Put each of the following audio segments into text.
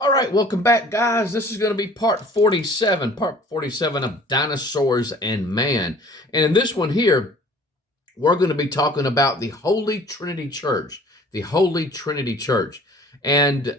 All right, welcome back, guys. This is going to be part 47 of Dinosaurs and Man. And in this one here, we're going to be talking about the Holy Trinity Church. The Holy Trinity Church. And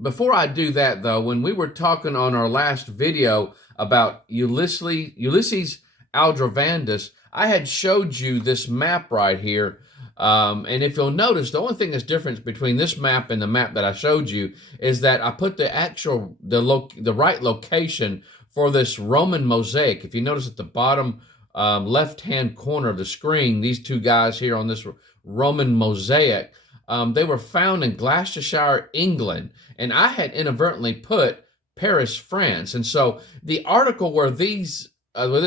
before I do that, though, when we were talking on our last video about Ulysses Aldrovandus, I had showed you this map right here. And if you'll notice, the only thing that's different between this map and the map that I showed you is that I put the right location for this Roman mosaic. If you notice at the bottom left-hand corner of the screen, these two guys here on this Roman mosaic, they were found in Gloucestershire, England, and I had inadvertently put Paris, France. And so the article where this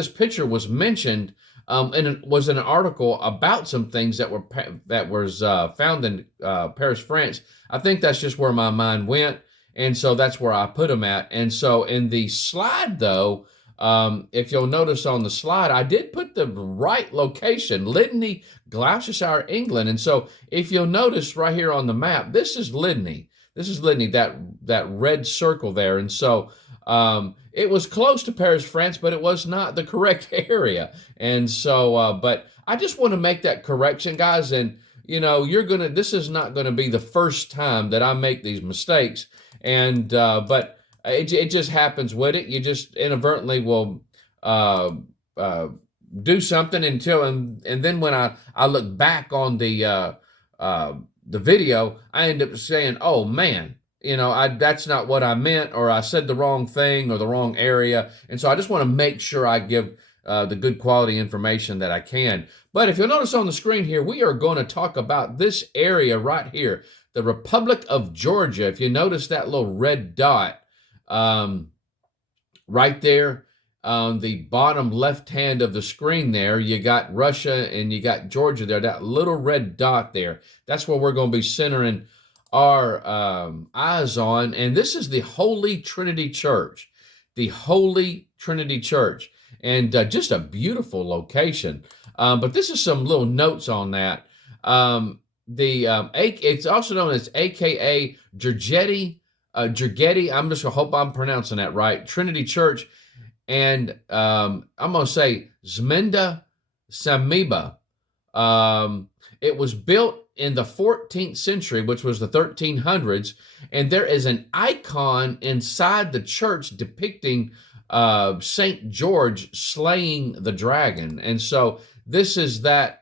picture was mentioned, and it was an article about some things that was found in Paris, France. I think that's just where my mind went, and so that's where I put them at. And so in the slide, though, if you'll notice on the slide, I did put the right location, Lydney, Gloucestershire, England. And so if you'll notice right here on the map, this is Lydney. This is Lydney, that red circle there. And so it was close to Paris, France, but it was not the correct area. And so, but I just want to make that correction, guys. And, you know, this is not going to be the first time that I make these mistakes. And, but it just happens with it. You just inadvertently will do something and then when I look back on the video, I end up saying, oh man, you know, that's not what I meant, or I said the wrong thing or the wrong area. And so I just want to make sure I give the good quality information that I can. But if you'll notice on the screen here, we are going to talk about this area right here, the Republic of Georgia. If you notice that little red dot right there on the bottom left hand of the screen there, you got Russia and you got Georgia there, that little red dot there. That's where we're going to be centering our eyes on. And this is the Holy Trinity Church. The Holy Trinity Church. And just a beautiful location. But this is some little notes on that. It's also known as AKA Gergetti. I hope I'm pronouncing that right. Trinity Church. And I'm going to say Zminda Samiba. It was built in the 14th century, which was the 1300s. And there is an icon inside the church depicting St. George slaying the dragon. And so this is that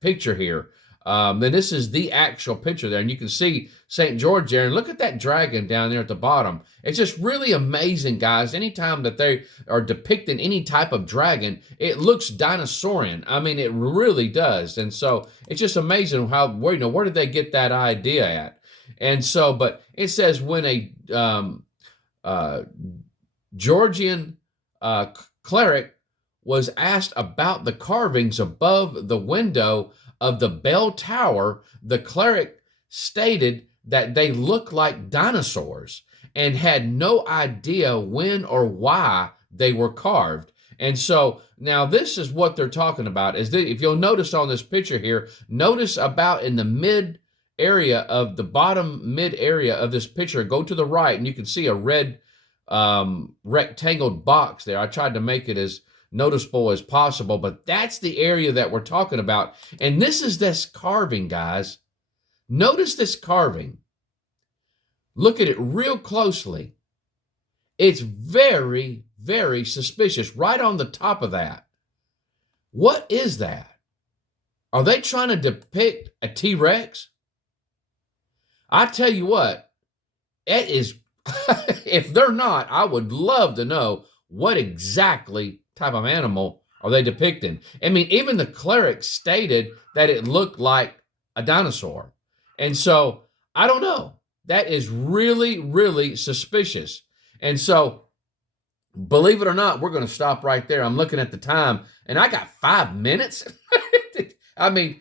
picture here. Then this is the actual picture there, and you can see St. George there, and look at that dragon down there at the bottom. It's just really amazing, guys. Anytime that they are depicting any type of dragon, it looks dinosaurian. I mean, it really does. And so it's just amazing where did they get that idea at? And so, but it says when a Georgian cleric was asked about the carvings above the window of the bell tower, the cleric stated that they looked like dinosaurs and had no idea when or why they were carved. And so now this is what they're talking about. If you'll notice on this picture here, notice about in the bottom mid area of this picture, go to the right and you can see a red rectangled box there. I tried to make it as noticeable as possible, but that's the area that we're talking about. And this is this carving, guys. Notice this carving. Look at it real closely. It's very, very suspicious right on the top of that. What is that? Are they trying to depict a T-Rex? I tell you what, it is, if they're not, I would love to know what exactly type of animal are they depicting. I mean, even the cleric stated that it looked like a dinosaur. And so, I don't know. That is really, really suspicious. And so, believe it or not, we're going to stop right there. I'm looking at the time, and I got 5 minutes. I mean,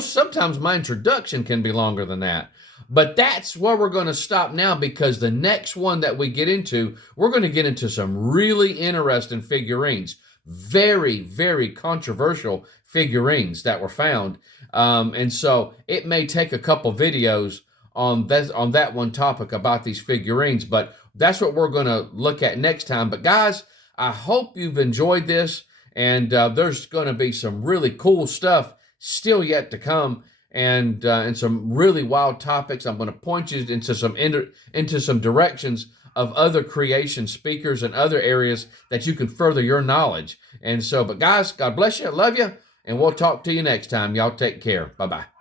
sometimes my introduction can be longer than that. But that's where we're going to stop now, because the next one that we get into, we're going to get into some really interesting figurines. very, very controversial figurines that were found. And so it may take a couple videos on that one topic about these figurines, but that's what we're going to look at next time. But guys, I hope you've enjoyed this, and there's going to be some really cool stuff still yet to come, and some really wild topics. I'm going to point you into some directions of other creation speakers and other areas that you can further your knowledge. And so, but guys, God bless you. I love you. And we'll talk to you next time. Y'all take care. Bye-bye.